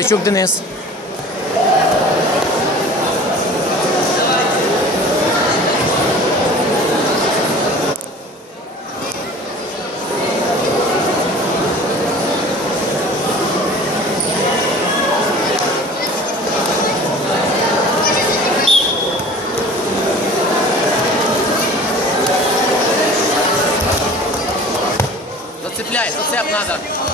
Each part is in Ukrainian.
Дячук Денис. Зацепляй, зацеп надо.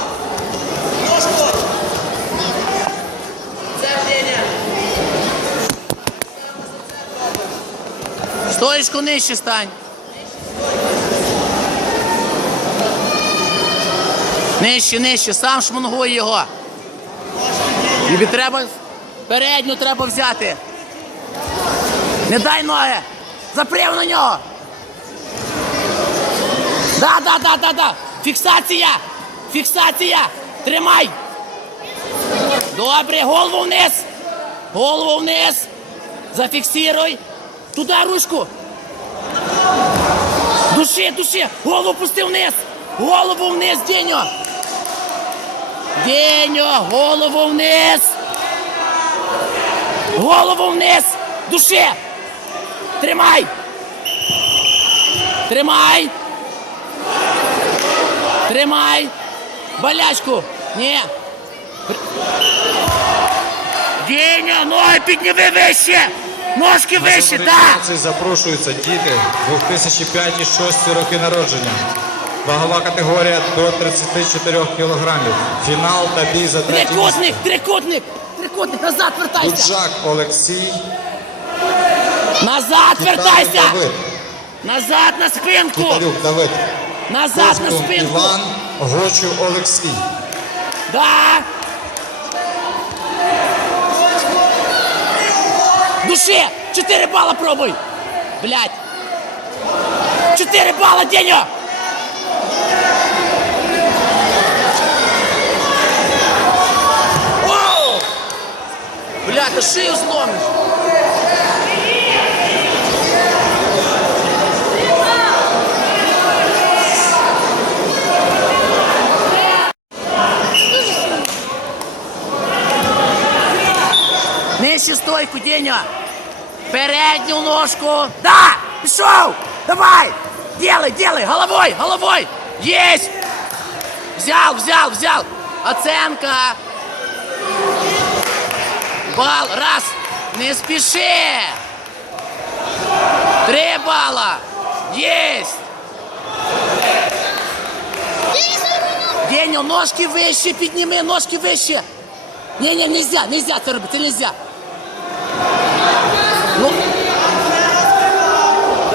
Стоечку нижче стань. Нижче, нижче, сам шмунгуй його. Тобі треба передню треба взяти. Не дай ноги. Заприв на нього. Да, да, да, да, да. Фіксація. Фіксація. Тримай. Добре, голову вниз. Голову вниз. Зафіксируй. Туди ручку. Души, души. Голову пусти вниз. Голову вниз, Деньо. Деньо, голову вниз. Голову вниз. Души. Тримай. Тримай. Тримай. Болячку. Ні. Деня, ноги підніми вище. Ножки вище, так. Запрошуються діти 2005-2006 роки народження. Вагова категорія до 34 кілограмів. Фінал та бій за третє. Трикутник, трикутник, трикутник, назад вертайся. Буджак Олексій, Назад Киталюк вертайся. Давид, Назад на спинку. Киталюк Давид, Назад на Костюм спинку. Іван, Гочу Олексій. Да. Душе! 4 балла пробуй! Блять! 4 балла, Деня! Оу! Бля, ты шею Неси стойку, Деня! Передню ножку! Да! Пішов! Давай! Делай, делай! Головой, головой! Есть! Взял, взял, взял! Оценка! Бал, раз! Не спеши! Три балла! Есть! Деня, ножки вище, підніми, ножки вище! Не-не, нельзя, нельзя це робити, це нельзя.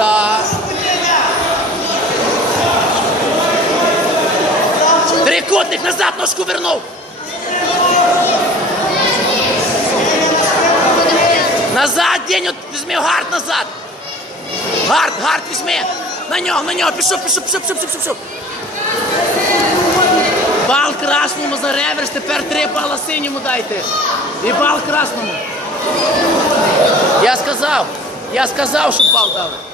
Да. Трикутник назад ножку вернув. Назад, Деню, візьми гард назад. Гард, гард візьми. На нього, на нього, пішов, пішов, пішов, пішов, пішов, пішов. Бал красному за реверс, тепер три бала синьому дайте. І бал красному. Я сказав, я сказав, щоб бал дали.